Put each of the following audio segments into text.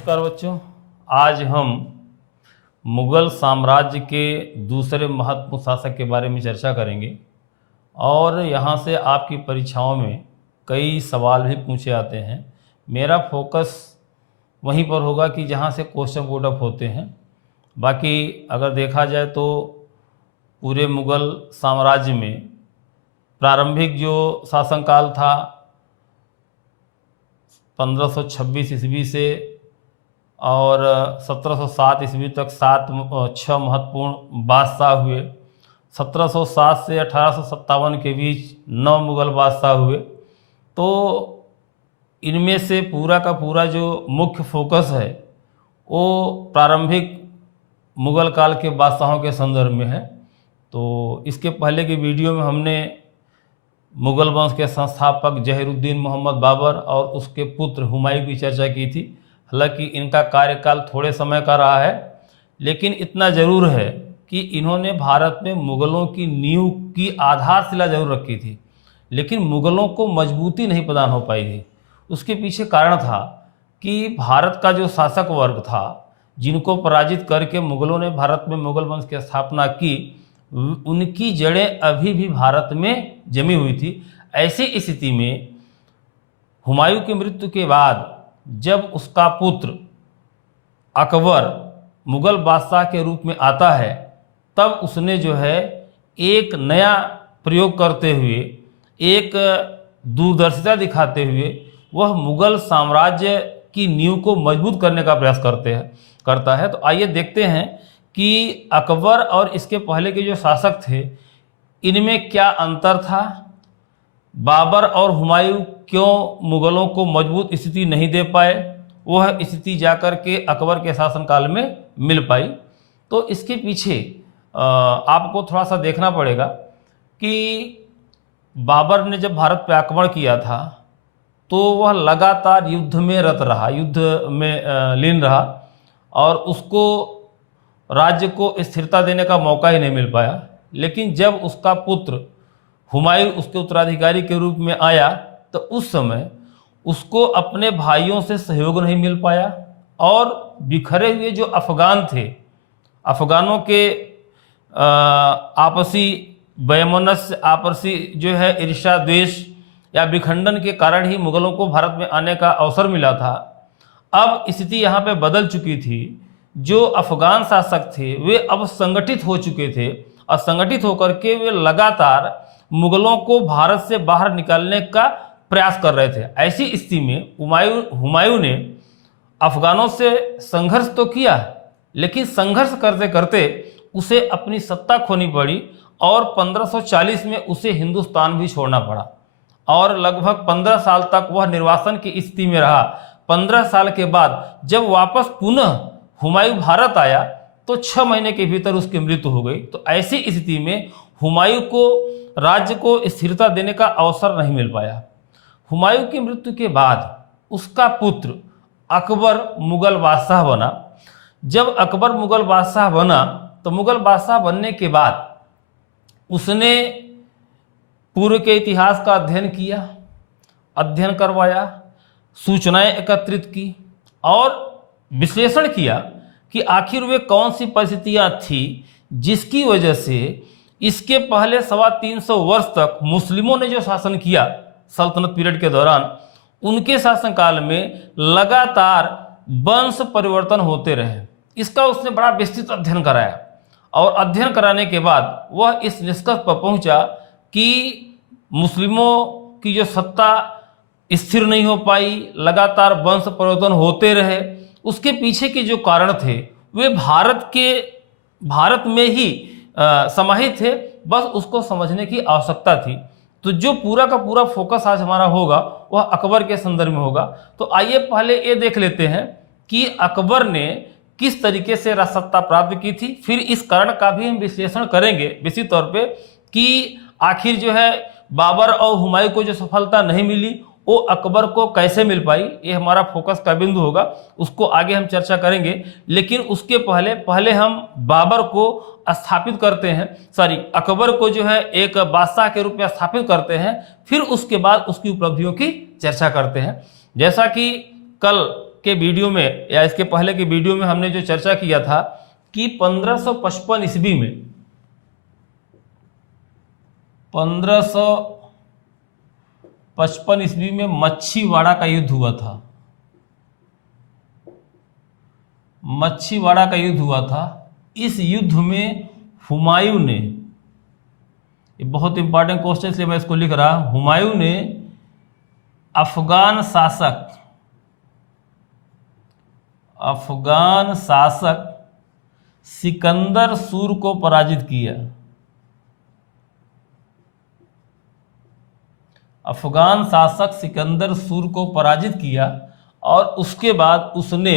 नमस्कार बच्चों, आज हम मुगल साम्राज्य के दूसरे महत्वपूर्ण शासक के बारे में चर्चा करेंगे और यहाँ से आपकी परीक्षाओं में कई सवाल भी पूछे आते हैं। मेरा फोकस वहीं पर होगा कि जहाँ से क्वेश्चन पुट अप होते हैं। बाकी अगर देखा जाए तो पूरे मुगल साम्राज्य में प्रारंभिक जो शासनकाल था 1526 ईस्वी से और 1707 ईस्वी तक छः महत्वपूर्ण बादशाह हुए। 1707 से 1857 के बीच 9 मुग़ल बादशाह हुए। तो इनमें से पूरा का पूरा जो मुख्य फोकस है वो प्रारंभिक मुग़ल काल के बादशाहों के संदर्भ में है। तो इसके पहले की वीडियो में हमने मुग़ल वंश के संस्थापक जहीरुद्दीन मोहम्मद बाबर और उसके पुत्र हुमायूं की चर्चा की थी। हालांकि इनका कार्यकाल थोड़े समय का रहा है, लेकिन इतना ज़रूर है कि इन्होंने भारत में मुग़लों की नींव की आधारशिला जरूर रखी थी, लेकिन मुग़लों को मजबूती नहीं प्रदान हो पाई थी। उसके पीछे कारण था कि भारत का जो शासक वर्ग था, जिनको पराजित करके मुग़लों ने भारत में मुग़ल वंश की स्थापना की, उनकी जड़ें अभी भी भारत में जमी हुई थी। ऐसी स्थिति में हुमायूं की मृत्यु के बाद जब उसका पुत्र अकबर मुग़ल बादशाह के रूप में आता है, तब उसने जो है एक नया प्रयोग करते हुए, एक दूरदर्शिता दिखाते हुए वह मुग़ल साम्राज्य की नींव को मजबूत करने का प्रयास करता है। तो आइए देखते हैं कि अकबर और इसके पहले के जो शासक थे इनमें क्या अंतर था। बाबर और हुमायूं क्यों मुग़लों को मजबूत स्थिति नहीं दे पाए, वह स्थिति जाकर के अकबर के शासनकाल में मिल पाई। तो इसके पीछे आपको थोड़ा सा देखना पड़ेगा कि बाबर ने जब भारत पर आक्रमण किया था तो वह लगातार युद्ध में रत रहा, युद्ध में लीन रहा और उसको राज्य को स्थिरता देने का मौका ही नहीं मिल पाया। लेकिन जब उसका पुत्र हुमायूं उसके उत्तराधिकारी के रूप में आया तो उस समय उसको अपने भाइयों से सहयोग नहीं मिल पाया और बिखरे हुए जो अफ़गान थे, अफ़गानों के आपसी वैमनस्य, आपसी जो है ईर्ष्या द्वेष या विखंडन के कारण ही मुग़लों को भारत में आने का अवसर मिला था। अब स्थिति यहाँ पे बदल चुकी थी। जो अफ़गान शासक थे वे अब संगठित हो चुके थे और संगठित होकर के वे लगातार मुग़लों को भारत से बाहर निकालने का प्रयास कर रहे थे। ऐसी स्थिति में हुमायूं ने अफ़गानों से संघर्ष तो किया, लेकिन संघर्ष करते करते उसे अपनी सत्ता खोनी पड़ी और 1540 में उसे हिंदुस्तान भी छोड़ना पड़ा और लगभग 15 साल तक वह निर्वासन की स्थिति में रहा। 15 साल के बाद जब वापस पुनः हुमायूं भारत आया तो 6 महीने के भीतर उसकी मृत्यु हो गई। तो ऐसी स्थिति में हुमायूं को राज्य को स्थिरता देने का अवसर नहीं मिल पाया। हुमायूं की मृत्यु के बाद उसका पुत्र अकबर मुग़ल बादशाह बना। जब अकबर मुग़ल बादशाह बना तो मुग़ल बादशाह बनने के बाद उसने पूर्व के इतिहास का अध्ययन किया, अध्ययन करवाया, सूचनाएं एकत्रित की और विश्लेषण किया कि आखिर वे कौन सी परिस्थितियां थी जिसकी वजह से इसके पहले 350 वर्ष तक मुस्लिमों ने जो शासन किया सल्तनत पीरियड के दौरान, उनके शासनकाल में लगातार वंश परिवर्तन होते रहे। इसका उसने बड़ा विस्तृत अध्ययन कराया और अध्ययन कराने के बाद वह इस निष्कर्ष पर पहुंचा कि मुस्लिमों की जो सत्ता स्थिर नहीं हो पाई, लगातार वंश परिवर्तन होते रहे। उसके पीछे के जो कारण थे वे भारत में ही समाहित थे, बस उसको समझने की आवश्यकता थी। तो जो पूरा का पूरा फोकस आज हमारा होगा वह अकबर के संदर्भ में होगा। तो आइए पहले ये देख लेते हैं कि अकबर ने किस तरीके से राजसत्ता प्राप्त की थी, फिर इस कारण का भी हम विश्लेषण करेंगे विस्तृत तौर पे कि आखिर जो है बाबर और हुमायूं को जो सफलता नहीं मिली वो अकबर को कैसे मिल पाई। ये हमारा फोकस का बिंदु होगा, उसको आगे हम चर्चा करेंगे। लेकिन उसके पहले हम बाबर को स्थापित करते हैं, अकबर को जो है एक बादशाह के रूप में स्थापित करते हैं, फिर उसके बाद उसकी उपलब्धियों की चर्चा करते हैं। जैसा कि कल के वीडियो में या इसके पहले के वीडियो में हमने जो चर्चा किया था कि 1555 ईस्वी में 1555 ईस्वी में मच्छीवाड़ा का युद्ध हुआ था। मच्छीवाड़ा का युद्ध हुआ था। इस युद्ध में हुमायूं ने, ये बहुत इंपॉर्टेंट क्वेश्चन इसलिए मैं इसको लिख रहा हूं, हुमायूं ने अफगान शासक सिकंदर सूर को पराजित किया। अफगान शासक सिकंदर सूर को पराजित किया और उसके बाद उसने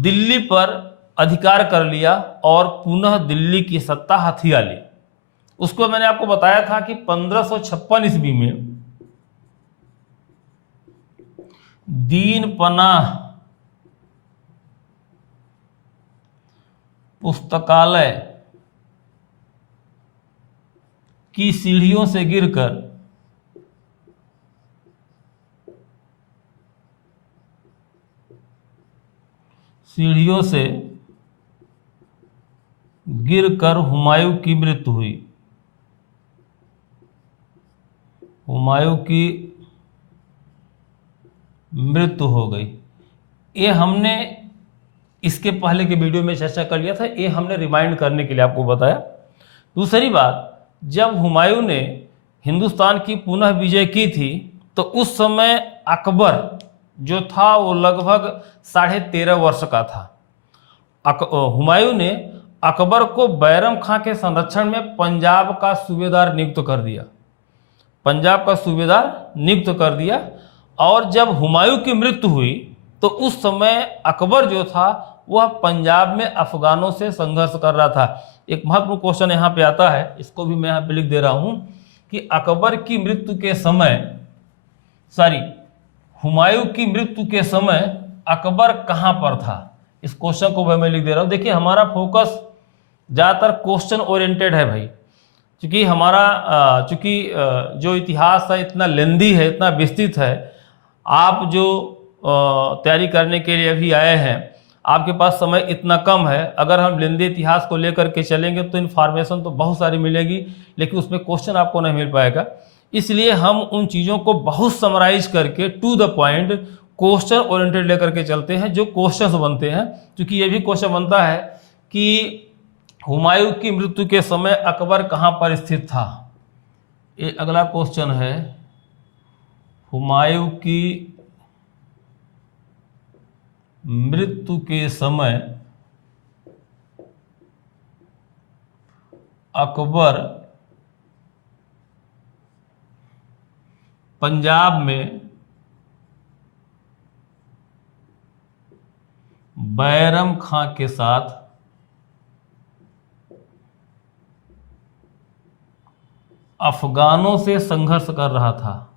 दिल्ली पर अधिकार कर लिया और पुनः दिल्ली की सत्ता हथिया ली। उसको मैंने आपको बताया था कि 1556 ईस्वी में दीन पनाह पुस्तकालय की सीढ़ियों से गिरकर हुमायूं की मृत्यु हुई। हुमायूं की मृत्यु हो गई। ये हमने इसके पहले के वीडियो में चर्चा कर लिया था, ये हमने रिमाइंड करने के लिए आपको बताया। दूसरी बात, जब हुमायूं ने हिंदुस्तान की पुनः विजय की थी तो उस समय अकबर जो था वो लगभग 13.5 वर्ष का था। हुमायूं ने अकबर को बैरम खां के संरक्षण में पंजाब का सूबेदार नियुक्त कर दिया। और जब हुमायूं की मृत्यु हुई तो उस समय अकबर जो था वह पंजाब में अफगानों से संघर्ष कर रहा था। एक महत्वपूर्ण क्वेश्चन यहाँ पे आता है, इसको भी मैं यहाँ पे लिख दे रहा हूँ कि हुमायूं की मृत्यु के समय अकबर कहाँ पर था। इस क्वेश्चन को मैं लिख दे रहा हूँ। देखिए, हमारा फोकस ज़्यादातर क्वेश्चन ओरिएंटेड है भाई, क्योंकि जो इतिहास है इतना लेंदी है, इतना विस्तृत है। आप जो तैयारी करने के लिए अभी आए हैं, आपके पास समय इतना कम है। अगर हम लेंदी इतिहास को लेकर के चलेंगे तो इन्फॉर्मेशन तो बहुत सारी मिलेगी, लेकिन उसमें क्वेश्चन आपको नहीं मिल पाएगा। इसलिए हम उन चीज़ों को बहुत समराइज करके to the point question oriented लेकर के चलते हैं, जो क्वेश्चंस बनते हैं। क्योंकि ये भी क्वेश्चन बनता है कि हुमायूं की मृत्यु के समय अकबर कहाँ पर स्थित था। ये अगला क्वेश्चन है, हुमायूं की मृत्यु के समय अकबर पंजाब में बैरम खां के साथ अफगानों से संघर्ष कर रहा था।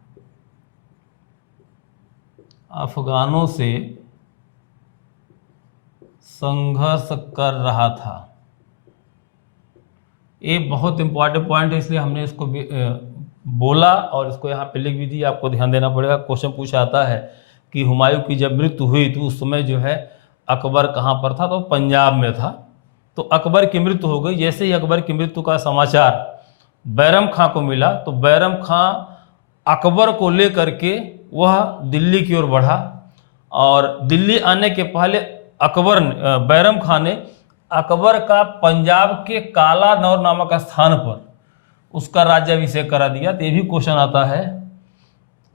ये बहुत इंपॉर्टेंट पॉइंट है, इसलिए हमने इसको बोला और इसको यहाँ पे लिख भी दिया। आपको ध्यान देना पड़ेगा। क्वेश्चन पूछा आता है कि हुमायूं की जब मृत्यु हुई तो उस समय जो है अकबर कहाँ पर था, तो पंजाब में था। तो अकबर की मृत्यु हो गई। जैसे ही अकबर की मृत्यु का समाचार बैरम खां को मिला तो बैरम खां अकबर को लेकर के वह दिल्ली की ओर बढ़ा। और दिल्ली आने के पहले बैरम खां ने अकबर का पंजाब के काला नौर नामक स्थान पर उसका राज्याभिषेक करा दिया। तो ये भी क्वेश्चन आता है,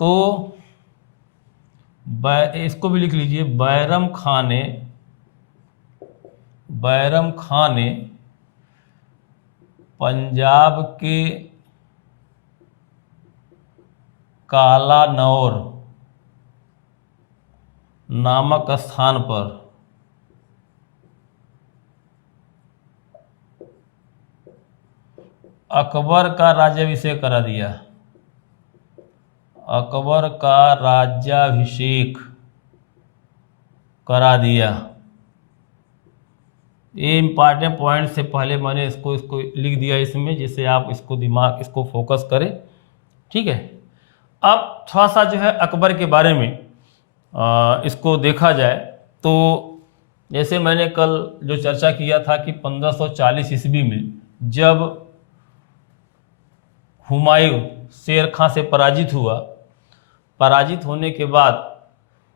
तो इसको भी लिख लीजिए। बैरम खां ने पंजाब के काला नौर नामक स्थान पर अकबर का राज्याभिषेक करा दिया। ये इंपॉर्टेंट पॉइंट से पहले मैंने इसको लिख दिया इसमें, जिससे आप इसको फोकस करें। ठीक है, अब थोड़ा सा जो है अकबर के बारे में इसको देखा जाए तो जैसे मैंने कल जो चर्चा किया था कि 1540 ईस्वी में जब हुमायूं शेर खां से पराजित हुआ, पराजित होने के बाद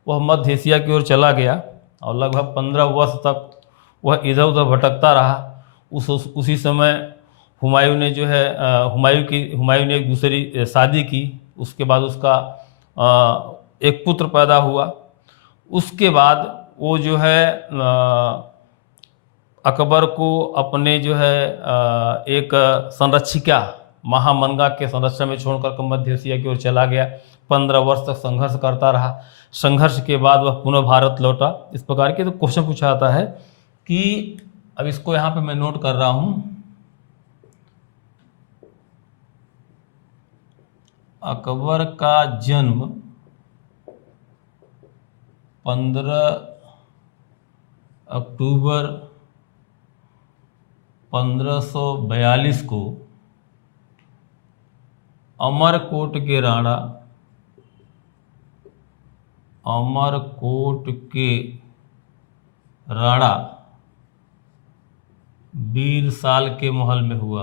वह मध्य एशिया की ओर चला गया और लगभग 15 वर्ष तक वह इधर उधर भटकता रहा। उसी समय हुमायूं ने जो है हुमायूं ने एक दूसरी शादी की। उसके बाद उसका एक पुत्र पैदा हुआ। उसके बाद वो जो है अकबर को अपने जो है एक संरक्षिका महामनगा के संरक्षण में छोड़कर मध्य एशिया की ओर चला गया। 15 वर्ष तक संघर्ष करता रहा। संघर्ष के बाद वह पुनः भारत लौटा। इस प्रकार के तो क्वेश्चन पूछा जाता है कि अब इसको यहाँ पे मैं नोट कर रहा हूँ। अकबर का जन्म 15 अक्टूबर 1542 को अमरकोट के राणा बीरसाल के महल में हुआ।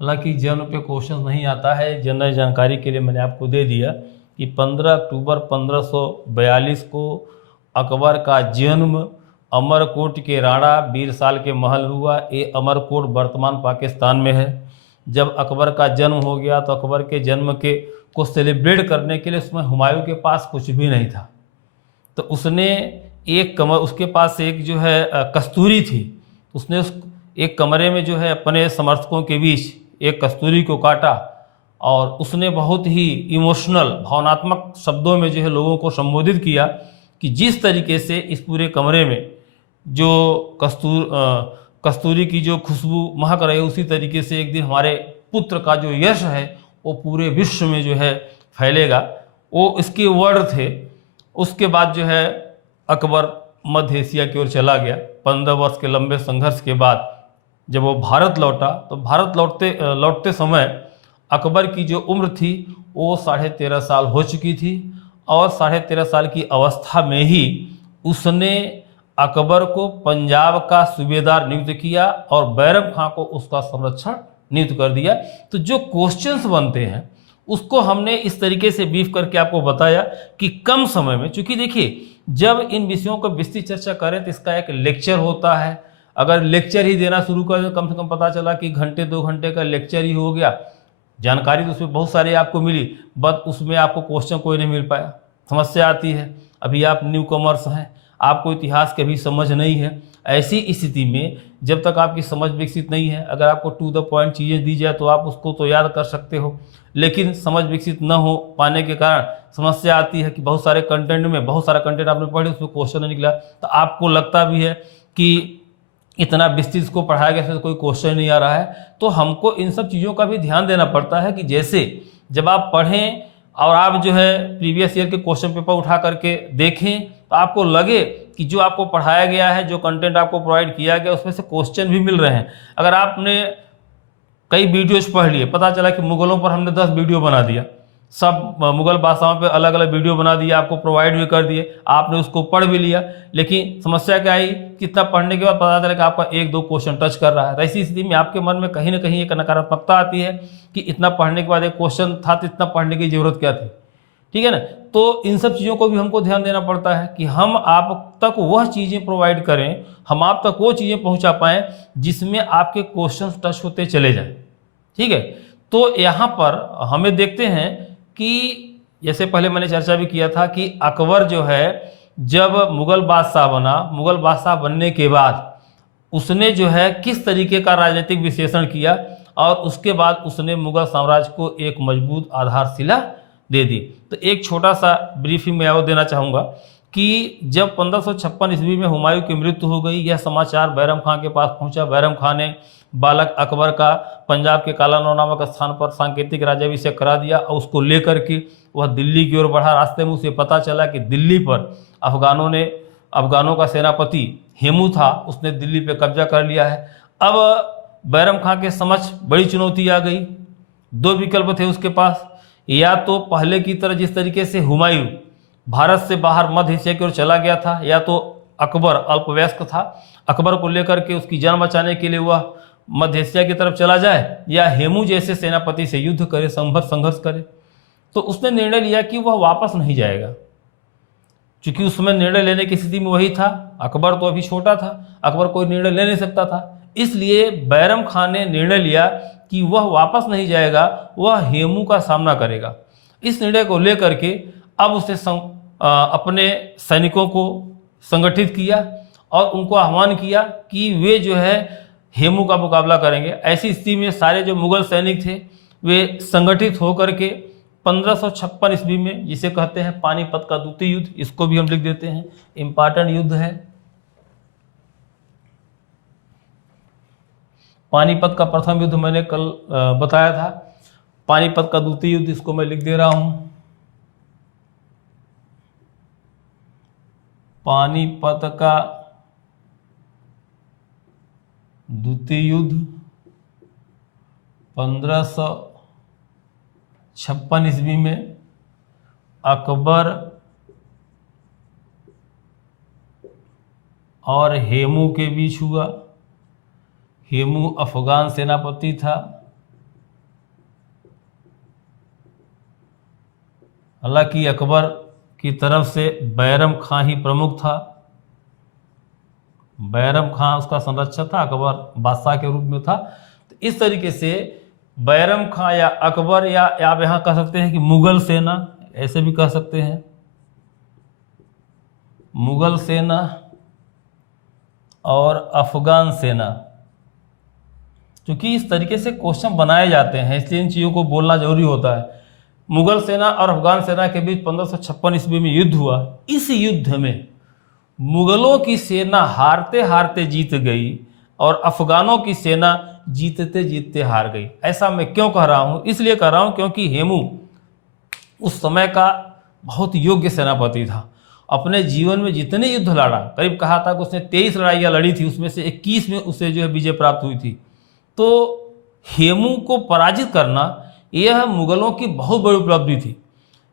हालांकि जन्म पे क्वेश्चन नहीं आता है, जनरल जानकारी के लिए मैंने आपको दे दिया कि 15 अक्टूबर 1542 को अकबर का जन्म अमरकोट के राणा बीरसाल के महल हुआ। ये अमरकोट वर्तमान पाकिस्तान में है। जब अकबर का जन्म हो गया तो अकबर के जन्म को सेलिब्रेट करने के लिए उसमें हुमायूं के पास कुछ भी नहीं था। तो उसने उसके पास एक जो है कस्तूरी थी। उसने उस एक कमरे में जो है अपने समर्थकों के बीच एक कस्तूरी को काटा और उसने बहुत ही इमोशनल भावनात्मक शब्दों में जो है लोगों को संबोधित किया कि जिस तरीके से इस पूरे कमरे में जो कस्तूरी की जो खुशबू महक रही है, उसी तरीके से एक दिन हमारे पुत्र का जो यश है वो पूरे विश्व में जो है फैलेगा। वो इसके वर्ड थे। उसके बाद जो है अकबर मध्य एशिया की ओर चला गया। 15 वर्ष के लंबे संघर्ष के बाद जब वो भारत लौटा तो भारत लौटते समय अकबर की जो उम्र थी वो 13.5 साल हो चुकी थी और 13.5 साल की अवस्था में ही उसने अकबर को पंजाब का सूबेदार नियुक्त किया और बैरम खां को उसका संरक्षण नियुक्त कर दिया। तो जो क्वेश्चंस बनते हैं उसको हमने इस तरीके से ब्रीफ करके आपको बताया कि कम समय में, चूंकि देखिए जब इन विषयों को विस्तृत चर्चा करें तो इसका एक लेक्चर होता है। अगर लेक्चर ही देना शुरू करें तो कम से कम पता चला कि घंटे 2 घंटे का लेक्चर ही हो गया। जानकारी तो उसमें बहुत सारी आपको मिली, बट उसमें आपको क्वेश्चन कोई नहीं मिल पाया। समस्या आती है, अभी आप न्यू कॉमर्स हैं, आपको इतिहास की भी समझ नहीं है। ऐसी स्थिति में जब तक आपकी समझ विकसित नहीं है, अगर आपको टू द पॉइंट चीज़ें दी जाए तो आप उसको तो याद कर सकते हो, लेकिन समझ विकसित न हो पाने के कारण समस्या आती है कि बहुत सारे कंटेंट में बहुत सारा कंटेंट आपने पढ़े, उसमें क्वेश्चन नहीं निकला। तो आपको लगता भी है कि इतना विस्तृत को पढ़ाया गया है, कोई क्वेश्चन नहीं आ रहा है। तो हमको इन सब चीज़ों का भी ध्यान देना पड़ता है कि जैसे जब आप पढ़ें और आप जो है प्रीवियस ईयर के क्वेश्चन पेपर उठा करके देखें तो आपको लगे कि जो आपको पढ़ाया गया है, जो कंटेंट आपको प्रोवाइड किया गया, उसमें से क्वेश्चन भी मिल रहे हैं। अगर आपने कई वीडियोज पढ़ लिए, पता चला कि मुगलों पर हमने 10 वीडियो बना दिया, सब मुगल बादशाहों पे अलग अलग वीडियो बना दिया, आपको प्रोवाइड भी कर दिए, आपने उसको पढ़ भी लिया, लेकिन समस्या क्या आई, कितना पढ़ने के बाद पता चला कि आपका 1-2 क्वेश्चन टच कर रहा है। तो ऐसी स्थिति में आपके मन में कहीं ना कहीं एक नकारात्मकता आती है कि इतना पढ़ने के बाद एक क्वेश्चन था तो इतना पढ़ने की जरूरत क्या थी। ठीक है ना। तो इन सब चीज़ों को भी हमको ध्यान देना पड़ता है कि हम आप तक वह चीज़ें प्रोवाइड करें, हम आप तक वो चीज़ें पहुंचा पाएं जिसमें आपके क्वेश्चन टच होते चले जाएं। ठीक है। तो यहाँ पर हमें देखते हैं कि जैसे पहले मैंने चर्चा भी किया था कि अकबर जो है जब मुगल बादशाह बना, मुगल बादशाह बनने के बाद उसने जो है किस तरीके का राजनीतिक विश्लेषण किया और उसके बाद उसने मुगल साम्राज्य को एक मजबूत आधारशिला दे दी। तो एक छोटा सा ब्रीफिंग मैं और देना चाहूँगा कि जब 1556 ईस्वी में हुमायूं की मृत्यु हो गई, यह समाचार बैरम खां के पास पहुंचा। बैरम खां ने बालक अकबर का पंजाब के कालानौर नामक स्थान पर सांकेतिक राज्याभिषेक करा दिया और उसको लेकर के वह दिल्ली की ओर बढ़ा। रास्ते में उसे पता चला कि दिल्ली पर अफगानों का सेनापति हेमू था, उसने दिल्ली पे कब्जा कर लिया है। अब बैरम खां के समक्ष बड़ी चुनौती आ गई। 2 विकल्प थे उसके पास या तो पहले की तरह जिस तरीके से हुमायूं भारत से बाहर मध्य एशिया की ओर चला गया था, या तो अकबर अल्पवयस्क था, अकबर को लेकर के उसकी जान बचाने के लिए वह मध्य एशिया की तरफ चला जाए, या हेमू जैसे सेनापति से युद्ध करे, संघर्ष करे। तो उसने निर्णय लिया कि वह वापस नहीं जाएगा, क्योंकि उस समय निर्णय लेने की स्थिति में वही था। अकबर तो अभी छोटा था, अकबर कोई निर्णय ले नहीं सकता था। इसलिए बैरम खान ने निर्णय लिया कि वह वापस नहीं जाएगा, वह हेमू का सामना करेगा। इस निर्णय को लेकर के अब उसने अपने सैनिकों को संगठित किया और उनको आह्वान किया कि वे जो है हेमू का मुकाबला करेंगे। ऐसी स्थिति में सारे जो मुगल सैनिक थे वे संगठित होकर के 1556 ईस्वी में, जिसे कहते हैं पानीपत का द्वितीय युद्ध, इसको भी हम लिख देते हैं, इंपॉर्टेंट युद्ध है। पानीपत का प्रथम युद्ध मैंने कल बताया था, पानीपत का द्वितीय युद्ध इसको मैं लिख दे रहा हूं। पानीपत का द्वितीय युद्ध 1556 ईस्वी में अकबर और हेमू के बीच हुआ। हेमू अफगान सेनापति था, हालांकि अकबर की तरफ से बैरम खां ही प्रमुख था। बैरम खां उसका संरक्षक था, अकबर बादशाह के रूप में था। तो इस तरीके से बैरम खां या अकबर, या आप यहाँ कह सकते हैं कि मुगल सेना, ऐसे भी कह सकते हैं, मुगल सेना और अफगान सेना, क्योंकि इस तरीके से क्वेश्चन बनाए जाते हैं, इसलिए इन चीज़ों को बोलना जरूरी होता है। मुगल सेना और अफगान सेना के बीच 1556 ईस्वी में युद्ध हुआ। इस युद्ध में मुगलों की सेना हारते हारते जीत गई और अफगानों की सेना जीतते जीतते हार गई। ऐसा मैं क्यों कह रहा हूँ? इसलिए कह रहा हूँ क्योंकि हेमू उस समय का बहुत योग्य सेनापति था। अपने जीवन में जितने युद्ध लड़ा, करीब कहा था कि उसने 23 लड़ाइयाँ लड़ी थी, उसमें से 21 में उसे जो है विजय प्राप्त हुई थी। तो हेमू को पराजित करना यह मुगलों की बहुत बड़ी उपलब्धि थी।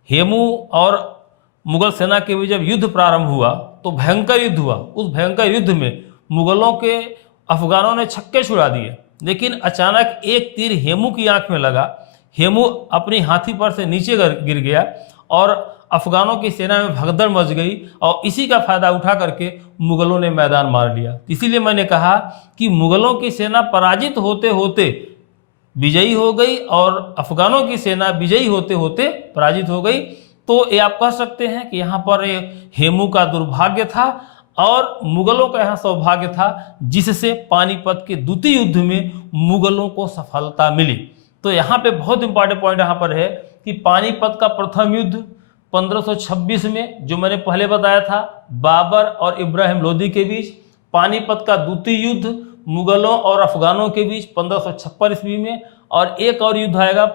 हेमू और मुगल सेना के बीच जब युद्ध प्रारंभ हुआ तो भयंकर युद्ध हुआ। उस भयंकर युद्ध में मुगलों के अफगानों ने छक्के छुड़ा दिए, लेकिन अचानक एक तीर हेमू की आंख में लगा। हेमू अपनी हाथी पर से नीचे गिर गया और अफगानों की सेना में भगदड़ मच गई, और इसी का फायदा उठा करके मुगलों ने मैदान मार लिया। इसीलिए मैंने कहा कि मुगलों की सेना पराजित होते होते विजयी हो गई और अफगानों की सेना विजयी होते होते पराजित हो गई। तो ये आप कह सकते हैं कि यहाँ पर हेमू का दुर्भाग्य था और मुगलों का यहाँ सौभाग्य था, जिससे पानीपत के द्वितीय युद्ध में मुगलों को सफलता मिली। तो यहाँ पे बहुत इंपॉर्टेंट पॉइंट यहाँ पर है कि पानीपत का प्रथम युद्ध 1526 में, जो मैंने पहले बताया था, बाबर और इब्राहिम लोदी के बीच। पानीपत का द्वितीय युद्ध मुगलों और अफगानों के बीच 1556 ईस्वी में। और एक और युद्ध आएगा,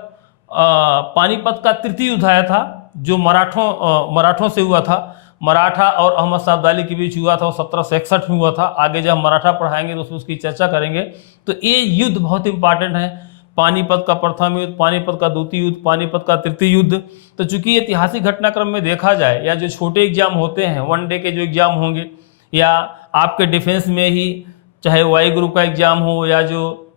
पानीपत का तृतीय युद्ध आया था जो मराठों से हुआ था। मराठा और अहमद शाह अब्दाली के बीच हुआ था, वो 1761 में हुआ था। आगे जब मराठा पढ़ाएंगे तो उसमें उसकी चर्चा करेंगे। तो ये युद्ध बहुत इंपॉर्टेंट है, पानीपत का प्रथम युद्ध, पानीपत का द्वितीय युद्ध, पानीपत का तृतीय युद्ध। तो चूंकि ऐतिहासिक घटनाक्रम में देखा जाए, या जो छोटे एग्जाम होते हैं, वन डे के जो एग्जाम होंगे, या आपके डिफेंस में ही चाहे वाई ग्रुप का एग्जाम हो, या जो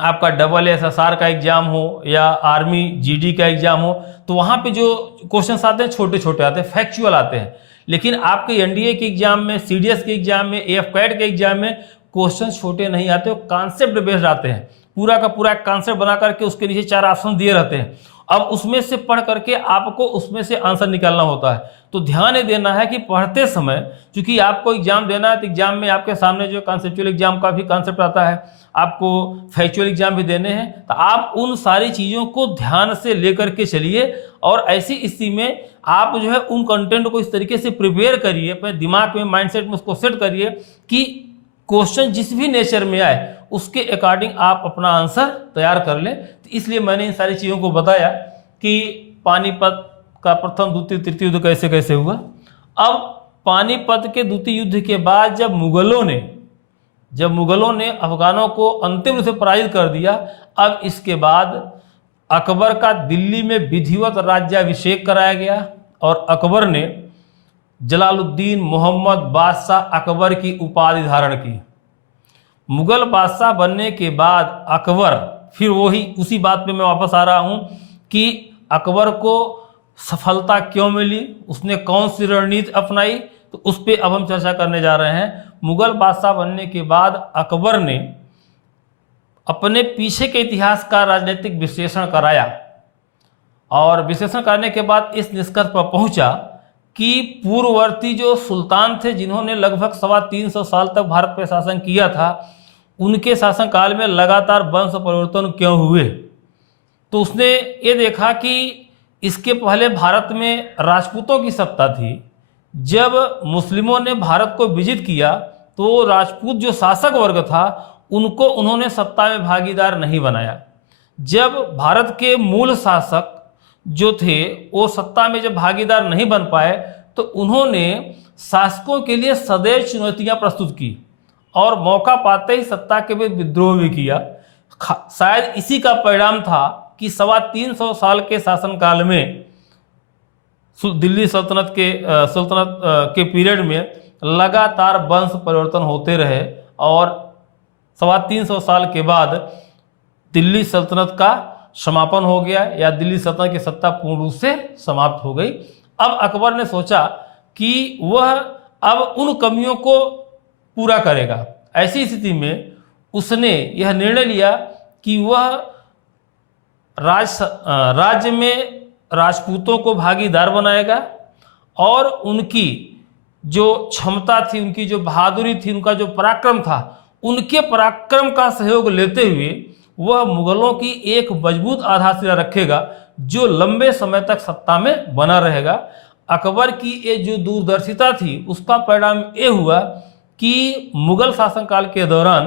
आपका SSR का एग्जाम हो, या आर्मी GD का एग्जाम हो, तो वहाँ पे जो क्वेश्चंस आते हैं छोटे छोटे आते हैं, फैक्चुअल आते हैं। लेकिन आपके NDA के एग्जाम में, CDS के एग्जाम में, AF कैट के एग्जाम में क्वेश्चन छोटे नहीं आते, वो कॉन्सेप्ट बेस्ड आते हैं। पूरा का पूरा कॉन्सेप्ट बना करके उसके नीचे 4 ऑप्शन दिए रहते हैं। अब उसमें से पढ़ करके आपको उसमें से आंसर निकालना होता है। तो ध्यान ये देना है कि पढ़ते समय, क्योंकि आपको एग्जाम देना है, तो एग्जाम में आपके सामने जो कॉन्सेप्चुअल एग्जाम का भी कॉन्सेप्ट आता है, आपको फैक्चुअल एग्जाम भी देने हैं। तो आप उन सारी चीज़ों को ध्यान से लेकर के चलिए, और ऐसी स्थिति में आप जो है उन कंटेंट को इस तरीके से प्रिपेयर करिए, अपने दिमाग में, माइंडसेट में उसको सेट करिए कि क्वेश्चन जिस भी नेचर में आए उसके अकॉर्डिंग आप अपना आंसर तैयार कर लें। तो इसलिए मैंने इन सारी चीज़ों को बताया कि पानीपत का प्रथम, द्वितीय, तृतीय युद्ध कैसे कैसे हुआ। अब पानीपत के द्वितीय युद्ध के बाद जब मुगलों ने अफगानों को अंतिम रूप से पराजित कर दिया, अब इसके बाद अकबर का दिल्ली में विधिवत राज्याभिषेक कराया गया और अकबर ने जलालुद्दीन मोहम्मद बादशाह अकबर की उपाधि धारण की। मुगल बादशाह बनने के बाद अकबर, फिर वही उसी बात पे मैं वापस आ रहा हूँ कि अकबर को सफलता क्यों मिली, उसने कौन सी रणनीति अपनाई, तो उस पर अब हम चर्चा करने जा रहे हैं। मुगल बादशाह बनने के बाद अकबर ने अपने पीछे के इतिहास का राजनीतिक विश्लेषण कराया और विश्लेषण करने के बाद इस निष्कर्ष पर पहुंचा कि पूर्ववर्ती जो सुल्तान थे जिन्होंने लगभग 350 साल तक भारत पर शासन किया था, उनके शासनकाल में लगातार वंश परिवर्तन क्यों हुए। तो उसने ये देखा कि इसके पहले भारत में राजपूतों की सत्ता थी। जब मुस्लिमों ने भारत को विजित किया तो राजपूत जो शासक वर्ग था उनको उन्होंने सत्ता में भागीदार नहीं बनाया। जब भारत के मूल शासक जो थे वो सत्ता में जब भागीदार नहीं बन पाए तो उन्होंने शासकों के लिए सदैव चुनौतियां प्रस्तुत की और मौका पाते ही सत्ता के विरुद्ध विद्रोह भी किया। शायद इसी का परिणाम था कि 350 साल के शासनकाल में दिल्ली सल्तनत के पीरियड में लगातार वंश परिवर्तन होते रहे और 350 साल के बाद दिल्ली सल्तनत का समापन हो गया या दिल्ली सल्तनत की सत्ता पूर्ण रूप से समाप्त हो गई। अब अकबर ने सोचा कि वह अब उन कमियों को पूरा करेगा। ऐसी स्थिति में उसने यह निर्णय लिया कि वह राज्य में राजपूतों को भागीदार बनाएगा और उनकी जो क्षमता थी, उनकी जो बहादुरी थी, उनका जो पराक्रम था, उनके पराक्रम का सहयोग लेते हुए वह मुगलों की एक मजबूत आधारशिला रखेगा जो लंबे समय तक सत्ता में बना रहेगा। अकबर की ये जो दूरदर्शिता थी उसका परिणाम ये हुआ कि मुगल शासनकाल के दौरान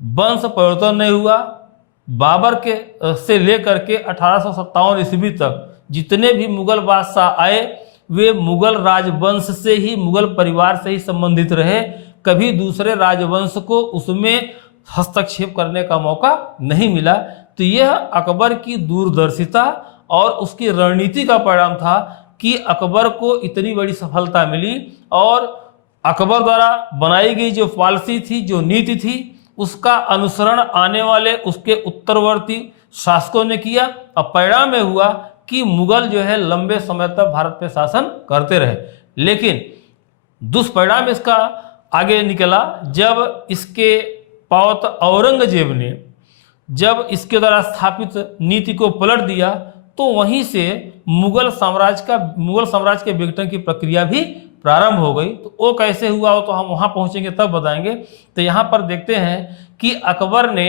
वंश परिवर्तन नहीं हुआ। बाबर के से लेकर के 1857 ईस्वी तक जितने भी मुगल बादशाह आए वे मुगल राजवंश से ही, मुगल परिवार से ही संबंधित रहे। कभी दूसरे राजवंश को उसमें हस्तक्षेप करने का मौका नहीं मिला। तो यह अकबर की दूरदर्शिता और उसकी रणनीति का परिणाम था कि अकबर को इतनी बड़ी सफलता मिली और अकबर द्वारा बनाई गई जो पॉलिसी थी, जो नीति थी, उसका अनुसरण आने वाले उसके उत्तरवर्ती शासकों ने किया और परिणाम में हुआ कि मुगल जो है लंबे समय तक भारत पे शासन करते रहे। लेकिन दुष्परिणाम इसका आगे निकला जब इसके पौत औरंगजेब ने जब इसके द्वारा स्थापित नीति को पलट दिया तो वहीं से मुगल साम्राज्य के विघटन की प्रक्रिया भी प्रारंभ हो गई। तो वो कैसे हुआ हो तो हम वहां पहुंचेंगे तब बताएंगे। तो यहाँ पर देखते हैं कि अकबर ने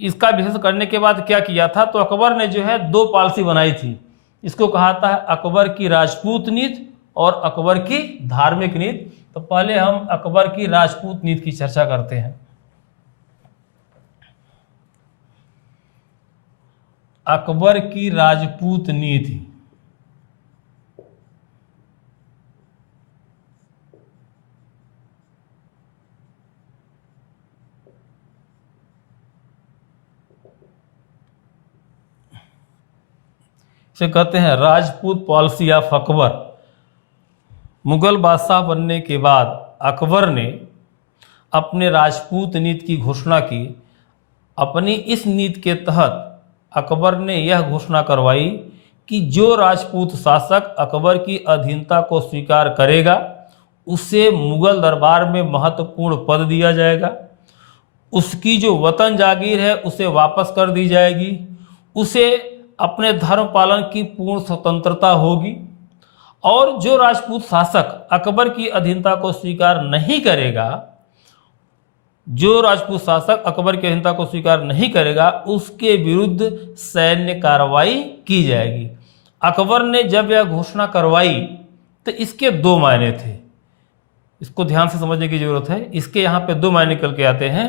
इसका विश्लेषण करने के बाद क्या किया था। तो अकबर ने जो है 2 पॉलिसी बनाई थी। इसको कहा था अकबर की राजपूत नीति और अकबर की धार्मिक नीति। तो पहले हम अकबर की राजपूत नीति की चर्चा करते हैं। अकबर की राजपूत नीति से कहते हैं राजपूत पॉलिसी ऑफ अकबर। मुगल बादशाह बनने के बाद अकबर ने अपने राजपूत नीति की घोषणा की। अपनी इस नीति के तहत अकबर ने यह घोषणा करवाई कि जो राजपूत शासक अकबर की अधीनता को स्वीकार करेगा उसे मुगल दरबार में महत्वपूर्ण पद दिया जाएगा, उसकी जो वतन जागीर है उसे वापस कर दी जाएगी, उसे अपने धर्म पालन की पूर्ण स्वतंत्रता होगी और जो राजपूत शासक अकबर की अधीनता को स्वीकार नहीं करेगा, जो राजपूत शासक अकबर की अधीनता को स्वीकार नहीं करेगा उसके विरुद्ध सैन्य कार्रवाई की जाएगी। अकबर ने जब यह घोषणा करवाई तो इसके 2 मायने थे। इसको ध्यान से समझने की जरूरत है। इसके यहाँ पे 2 मायने निकल के आते हैं।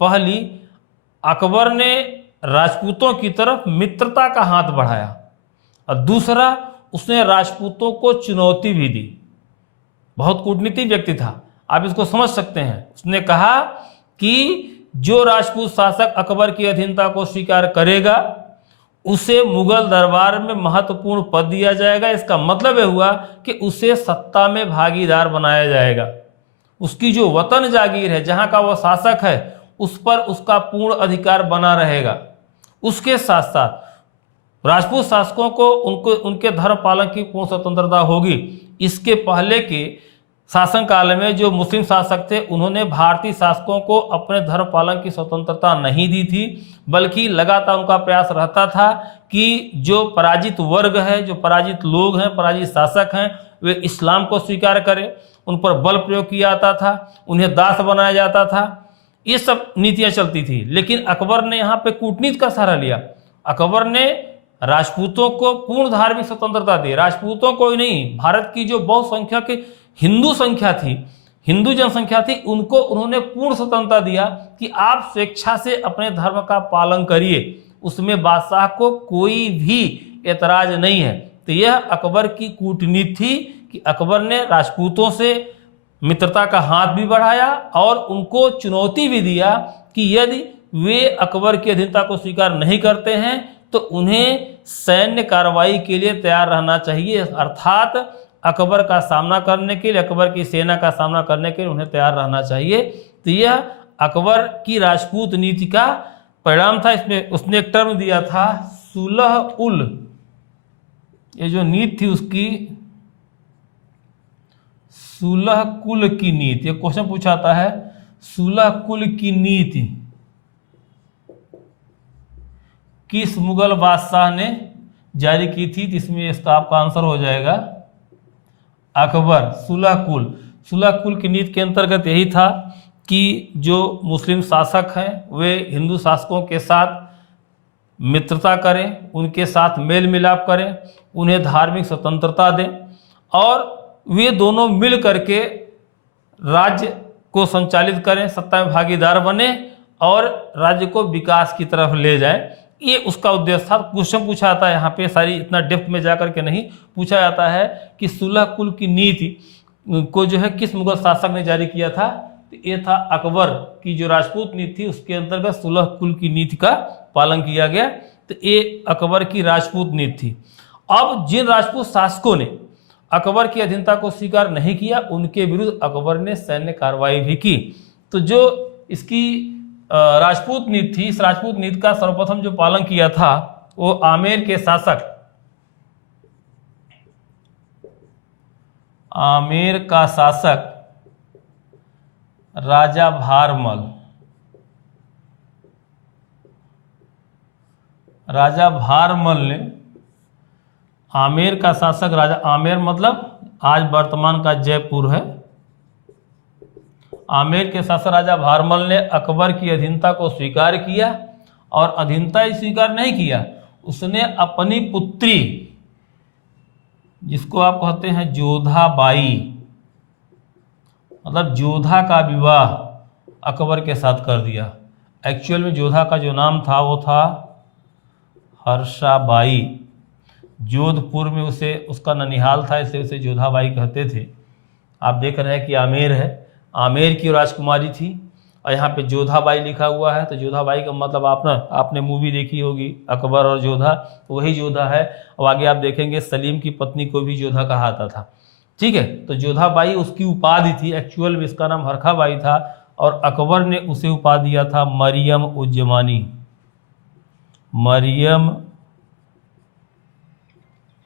पहली, अकबर ने राजपूतों की तरफ मित्रता का हाथ बढ़ाया और दूसरा, उसने राजपूतों को चुनौती भी दी। बहुत कूटनीतिक व्यक्ति था, आप इसको समझ सकते हैं। उसने कहा कि जो राजपूत शासक अकबर की अधीनता को स्वीकार करेगा उसे मुगल दरबार में महत्वपूर्ण पद दिया जाएगा। इसका मतलब यह हुआ कि उसे सत्ता में भागीदार बनाया जाएगा। उसकी जो वतन जागीर है, जहां का वह शासक है, उस पर उसका पूर्ण अधिकार बना रहेगा। उसके साथ साथ राजपूत शासकों को उनके धर्म पालन की पूर्ण स्वतंत्रता होगी। इसके पहले के शासन काल में जो मुस्लिम शासक थे, उन्होंने भारतीय शासकों को अपने धर्म पालन की स्वतंत्रता नहीं दी थी, बल्कि लगातार उनका प्रयास रहता था कि जो पराजित वर्ग है, जो पराजित लोग हैं, पराजित शासक हैं, वे इस्लाम को स्वीकार करें। उन पर बल प्रयोग किया जाता था, उन्हें दास बनाया जाता था। ये सब नीतियां चलती थी। लेकिन अकबर ने यहाँ पे कूटनीति का सहारा लिया। अकबर ने राजपूतों को पूर्ण धार्मिक स्वतंत्रता दी। राजपूतों को ही नहीं, भारत की जो बहुसंख्यक हिंदू संख्या थी, हिंदू जनसंख्या थी, उनको उन्होंने पूर्ण स्वतंत्रता दिया कि आप स्वेच्छा से अपने धर्म का पालन करिए, उसमें बादशाह को कोई भी एतराज नहीं है। तो यह अकबर की कूटनीति थी कि अकबर ने राजपूतों से मित्रता का हाथ भी बढ़ाया और उनको चुनौती भी दिया कि यदि वे अकबर की अधीनता को स्वीकार नहीं करते हैं तो उन्हें सैन्य कार्रवाई के लिए तैयार रहना चाहिए। अर्थात अकबर का सामना करने के लिए, अकबर की सेना का सामना करने के लिए उन्हें तैयार रहना चाहिए। तो यह अकबर की राजपूत नीति का परिणाम था। इसमें उसने एक टर्म दिया था सुलह उल, ये जो नीति थी उसकी सुलह कुल की नीति। ये क्वेश्चन पूछाता है, सुलह कुल की नीति किस मुगल बादशाह ने जारी की थी? इसमें इसका आपका आंसर हो जाएगा अकबर। सुलह कुल की नीति के अंतर्गत यही था कि जो मुस्लिम शासक हैं वे हिंदू शासकों के साथ मित्रता करें, उनके साथ मेल मिलाप करें, उन्हें धार्मिक स्वतंत्रता दें और वे दोनों मिल करके राज्य को संचालित करें, सत्ता में भागीदार बने और राज्य को विकास की तरफ ले जाएं। ये उसका उद्देश्य था। क्वेश्चन पूछा जाता है यहाँ पे, सारी इतना डेप्थ में जाकर के नहीं पूछा जाता है कि सुलह कुल की नीति को जो है किस मुगल शासक ने जारी किया था। तो ये था अकबर की जो राजपूत नीति थी, उसके अंतर्गत सुलह कुल की नीति का पालन किया गया। तो ये अकबर की राजपूत नीति थी। अब जिन राजपूत शासकों ने अकबर की अधीनता को स्वीकार नहीं किया, उनके विरुद्ध अकबर ने सैन्य कार्रवाई भी की। तो जो इसकी राजपूत नीति थी, इस राजपूत नीति का सर्वप्रथम जो पालन किया था वो आमेर के शासक, आमेर का शासक राजा भारमल, राजा भारमल ने, आमेर का शासक राजा, आमेर मतलब आज वर्तमान का जयपुर है, आमेर के शासक राजा भारमल ने अकबर की अधीनता को स्वीकार किया और अधीनता ही स्वीकार नहीं किया, उसने अपनी पुत्री, जिसको आप कहते हैं जोधाबाई, मतलब जोधा का विवाह अकबर के साथ कर दिया। एक्चुअल में जोधा का जो नाम था वो था हर्षाबाई। जोधपुर में उसका ननिहाल था, इसलिए उसे जोधाबाई कहते थे। आप देख रहे हैं कि आमेर है, आमेर की राजकुमारी थी और यहाँ पे जोधाबाई लिखा हुआ है। तो जोधाबाई का मतलब आपने मूवी देखी होगी अकबर और जोधा, तो वही जोधा है। और आगे आप देखेंगे सलीम की पत्नी को भी जोधा कहा जाता था। ठीक है, तो जोधाबाई उसकी उपाधि थी, एक्चुअल में इसका नाम हरखाबाई था और अकबर ने उसे उपाधि दिया था मरियम उज्जमानी। मरियम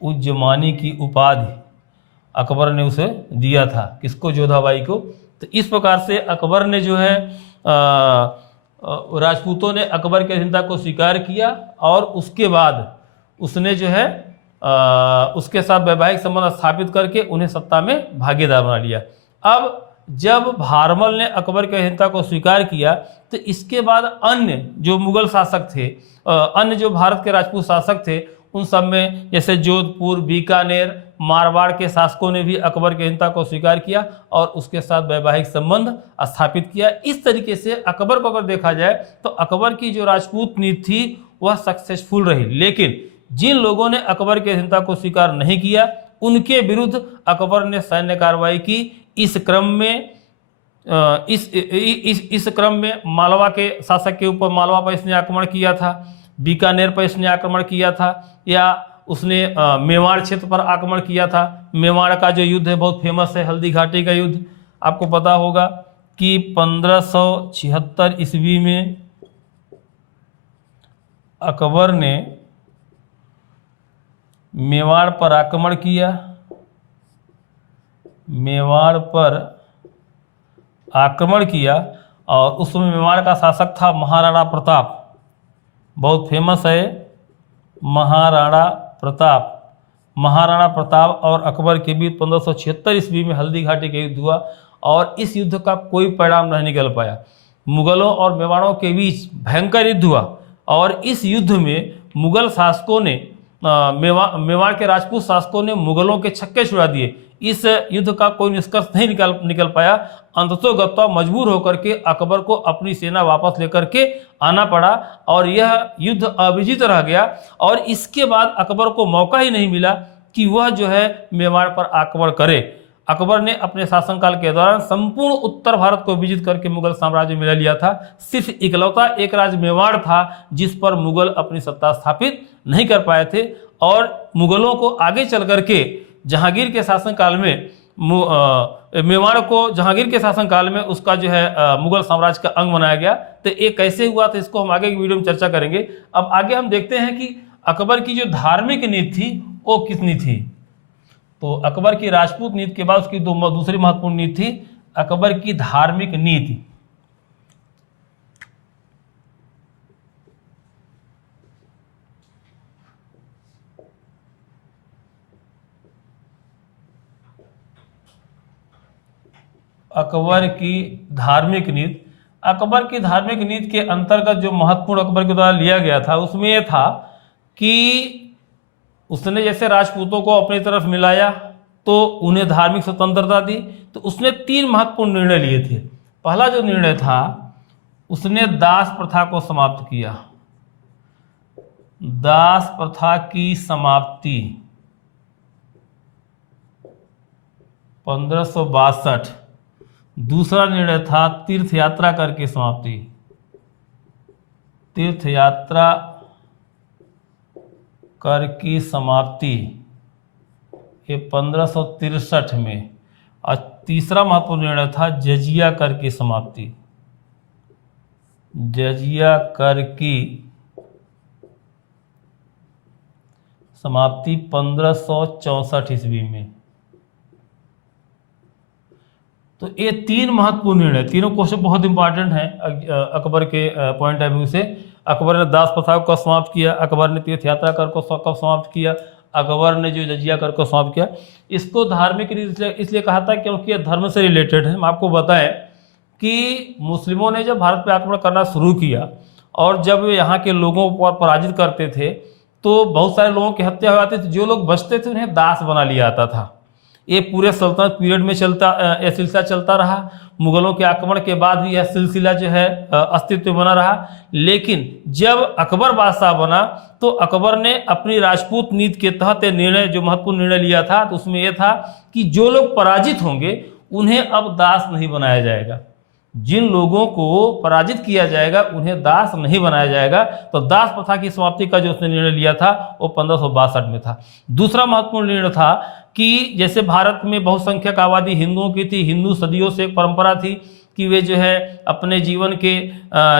उज्जमानी की उपाधि अकबर ने उसे दिया था। किसको? जोधाबाई को। तो इस प्रकार से अकबर ने जो है राजपूतों ने अकबर की अधीनता को स्वीकार किया और उसके बाद उसने जो है उसके साथ वैवाहिक संबंध स्थापित करके उन्हें सत्ता में भागीदार बना लिया। अब जब भारमल ने अकबर की अधीनता को स्वीकार किया तो इसके बाद अन्य जो मुगल शासक थे, अन्य जो भारत के राजपूत शासक थे, उन सब में जैसे जोधपुर, बीकानेर, मारवाड़ के शासकों ने भी अकबर की अधीनता को स्वीकार किया और उसके साथ वैवाहिक संबंध स्थापित किया। इस तरीके से अकबर को अगर देखा जाए तो अकबर की जो राजपूत नीति थी वह सक्सेसफुल रही। लेकिन जिन लोगों ने अकबर की अधीनता को स्वीकार नहीं किया उनके विरुद्ध अकबर ने सैन्य कार्रवाई की। इस क्रम में मालवा के शासक के ऊपर, मालवा पर इसने आक्रमण किया था। बीकानेर पर इसने आक्रमण किया था, या उसने मेवाड़ क्षेत्र पर आक्रमण किया था। मेवाड़ का जो युद्ध है बहुत फेमस है, हल्दी घाटी का युद्ध। आपको पता होगा कि 1576 ईस्वी में अकबर ने मेवाड़ पर आक्रमण किया। मेवाड़ पर आक्रमण किया और उस समय मेवाड़ का शासक था महाराणा प्रताप। बहुत फेमस है महाराणा प्रताप। महाराणा प्रताप और अकबर के बीच 1576 ईस्वी में हल्दी घाटी का युद्ध हुआ और इस युद्ध का कोई परिणाम नहीं निकल पाया। मुगलों और मेवाड़ों के बीच भयंकर युद्ध हुआ और इस युद्ध में मुगल शासकों ने मेवाड़ के राजपूत शासकों ने मुगलों के छक्के छुड़ा दिए। इस युद्ध का कोई निष्कर्ष नहीं निकल पाया। अंततोगत्वा मजबूर होकर के अकबर को अपनी सेना वापस लेकर के आना पड़ा और यह युद्ध अविजित रह गया। और इसके बाद अकबर को मौका ही नहीं मिला कि वह जो है मेवाड़ पर आक्रमण करे। अकबर ने अपने शासनकाल के दौरान संपूर्ण उत्तर भारत को विजित करके मुगल साम्राज्य में ले लिया था। सिर्फ इकलौता एक राज्य मेवाड़ था जिस पर मुगल अपनी सत्ता स्थापित नहीं कर पाए थे। और मुगलों को आगे चल करके जहांगीर के शासनकाल में मेवाड़ को जहांगीर के शासनकाल में उसका जो है मुगल साम्राज्य का अंग बनाया गया। तो ये कैसे हुआ था इसको हम आगे की वीडियो में चर्चा करेंगे। अब आगे हम देखते हैं कि अकबर की जो धार्मिक नीति थी वो कितनी थी। तो अकबर की राजपूत नीति के बाद उसकी दूसरी महत्वपूर्ण नीति थी अकबर की धार्मिक नीति। अकबर की धार्मिक नीति। अकबर की धार्मिक नीति के अंतर्गत जो महत्वपूर्ण अकबर के द्वारा लिया गया था उसमें यह था कि उसने जैसे राजपूतों को अपनी तरफ मिलाया तो उन्हें धार्मिक स्वतंत्रता दी। तो उसने 3 महत्वपूर्ण निर्णय लिए थे। पहला जो निर्णय था उसने दास प्रथा को समाप्त किया। दास प्रथा की समाप्ति 1562। दूसरा निर्णय था तीर्थ यात्रा कर की समाप्ति। तीर्थ यात्रा कर की समाप्ति ये 1563 में। और तीसरा महत्वपूर्ण निर्णय था जजिया कर की समाप्ति। जजिया कर की समाप्ति 1564 ईस्वी में। तो ये 3 महत्वपूर्ण निर्णय, तीनों क्वेश्चन बहुत इंपॉर्टेंट हैं अकबर के पॉइंट ऑफ व्यू से। अकबर ने दास प्रथा को समाप्त किया, अकबर ने तीर्थ यात्रा कर को कब समाप्त किया, अकबर ने जो जजिया कर को समाप्त किया। इसको धार्मिक इसलिए कहा था क्योंकि यह धर्म से रिलेटेड है। हम आपको बताएं कि मुस्लिमों ने जब भारत पर आक्रमण करना शुरू किया और जब वे यहाँ के लोगों को पराजित करते थे तो बहुत सारे लोगों की हत्या हो जाती थी। जो लोग बचते थे उन्हें दास बना लिया जाता था। ये पूरे सल्तनत पीरियड में यह सिलसिला चलता रहा। मुगलों के आक्रमण के बाद भी यह सिलसिला जो है अस्तित्व में बना रहा। लेकिन जब अकबर बादशाह बना तो अकबर ने अपनी राजपूत नीति के तहत निर्णय जो महत्वपूर्ण निर्णय लिया था तो उसमें यह था कि जो लोग पराजित होंगे उन्हें अब दास नहीं बनाया जाएगा। जिन लोगों को पराजित किया जाएगा उन्हें दास नहीं बनाया जाएगा। तो दास प्रथा की समाप्ति का जो उसने निर्णय लिया था वो 1562 में था। दूसरा महत्वपूर्ण निर्णय था कि जैसे भारत में बहुसंख्यक आबादी हिंदुओं की थी। हिंदू सदियों से एक परंपरा थी कि वे जो है अपने जीवन के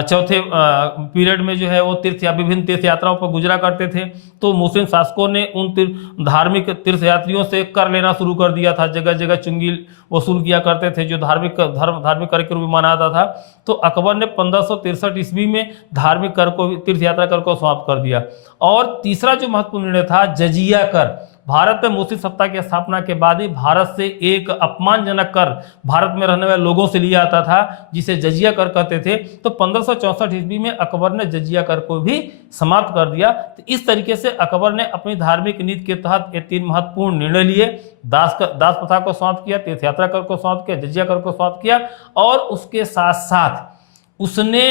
चौथे पीरियड में जो है वो विभिन्न तीर्थ यात्राओं पर गुजरा करते थे। तो मुस्लिम शासकों ने उन धार्मिक तीर्थ यात्रियों से कर लेना शुरू कर दिया था। जगह जगह चुंगी वसूल किया करते थे जो धार्मिक कर के रूप में माना जाता था। तो अकबर ने 1563 ईस्वी में धार्मिक कर को तीर्थ यात्रा कर को समाप्त कर दिया। और तीसरा जो महत्वपूर्ण निर्णय था जजिया कर। भारत में मुस्लिम सत्ता की स्थापना के बाद ही भारत से एक अपमानजनक कर भारत में रहने वाले लोगों से लिया जाता था जिसे जजिया कर कहते थे। तो 1564 ईस्वी में अकबर ने जजिया कर को भी समाप्त कर दिया। तो इस तरीके से अकबर ने अपनी धार्मिक नीति के तहत ये 3 महत्वपूर्ण निर्णय लिए। दास प्रथा को समाप्त किया, तीर्थ यात्रा कर को समाप्त किया, जजिया कर को समाप्त किया। और उसके साथ साथ उसने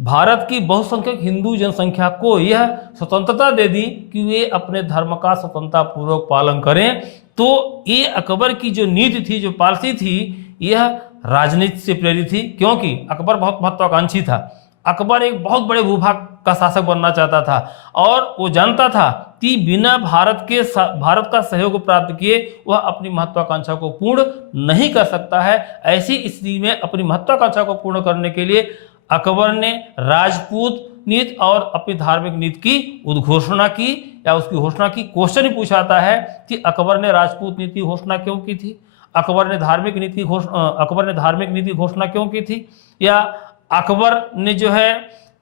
भारत की बहुसंख्यक हिंदू जनसंख्या को यह स्वतंत्रता दे दी कि वे अपने धर्म का स्वतंत्रता पूर्वक पालन करें। तो ये अकबर की जो नीति थी, जो पॉलिसी थी, यह राजनीति से प्रेरित थी क्योंकि अकबर बहुत महत्वाकांक्षी था। अकबर एक बहुत बड़े भूभाग का शासक बनना चाहता था और वो जानता था कि बिना भारत का सहयोग प्राप्त किए वह अपनी महत्वाकांक्षा को पूर्ण नहीं कर सकता है। ऐसी स्थिति में अपनी महत्वाकांक्षा को पूर्ण करने के लिए अकबर ने राजपूत नीति और अपनी धार्मिक नीति की उद्घोषणा की या उसकी घोषणा की। क्वेश्चन ही पूछाता है कि अकबर ने राजपूत नीति की घोषणा क्यों की थी, अकबर ने धार्मिक नीति की घोषणा क्यों की थी, या अकबर ने जो है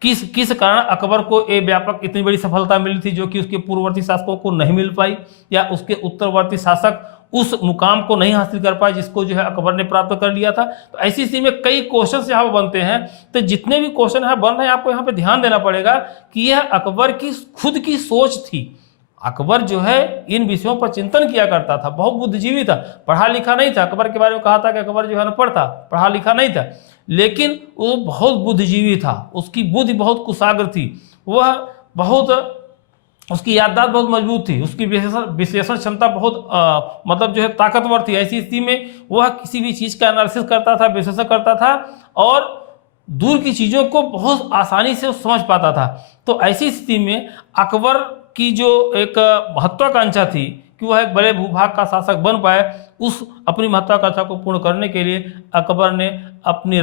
किस कारण अकबर को ये व्यापक इतनी बड़ी सफलता मिली थी जो कि उसके पूर्ववर्ती शासकों को नहीं मिल पाई, या उसके उत्तरवर्ती शासक उस मुकाम को नहीं हासिल कर पाए जिसको जो है अकबर ने प्राप्त कर लिया था। तो ऐसी स्थिति में कई क्वेश्चंस यहाँ पर बनते हैं। तो जितने भी क्वेश्चन यहाँ बन रहे हैं आपको यहाँ पे ध्यान देना पड़ेगा कि यह अकबर की खुद की सोच थी। अकबर जो है इन विषयों पर चिंतन किया करता था, बहुत बुद्धिजीवी था, पढ़ा लिखा नहीं था। अकबर के बारे में कहा था कि अकबर जो है अनपढ़ था, पढ़ा लिखा नहीं था, लेकिन वो बहुत बुद्धिजीवी था, उसकी बुद्धि बहुत कुशाग्र थी, वह उसकी याददाश्त बहुत मजबूत थी, उसकी विश्लेषण क्षमता बहुत मतलब जो है ताकतवर थी। ऐसी स्थिति में वह किसी भी चीज़ का एनालिसिस करता था, विश्लेषण करता था और दूर की चीज़ों को बहुत आसानी से समझ पाता था। तो ऐसी स्थिति में अकबर की जो एक महत्वाकांक्षा थी कि वह एक बड़े भूभाग का शासक बन पाए, उस अपनी महत्वाकांक्षा को पूर्ण करने के लिए अकबर ने अपनी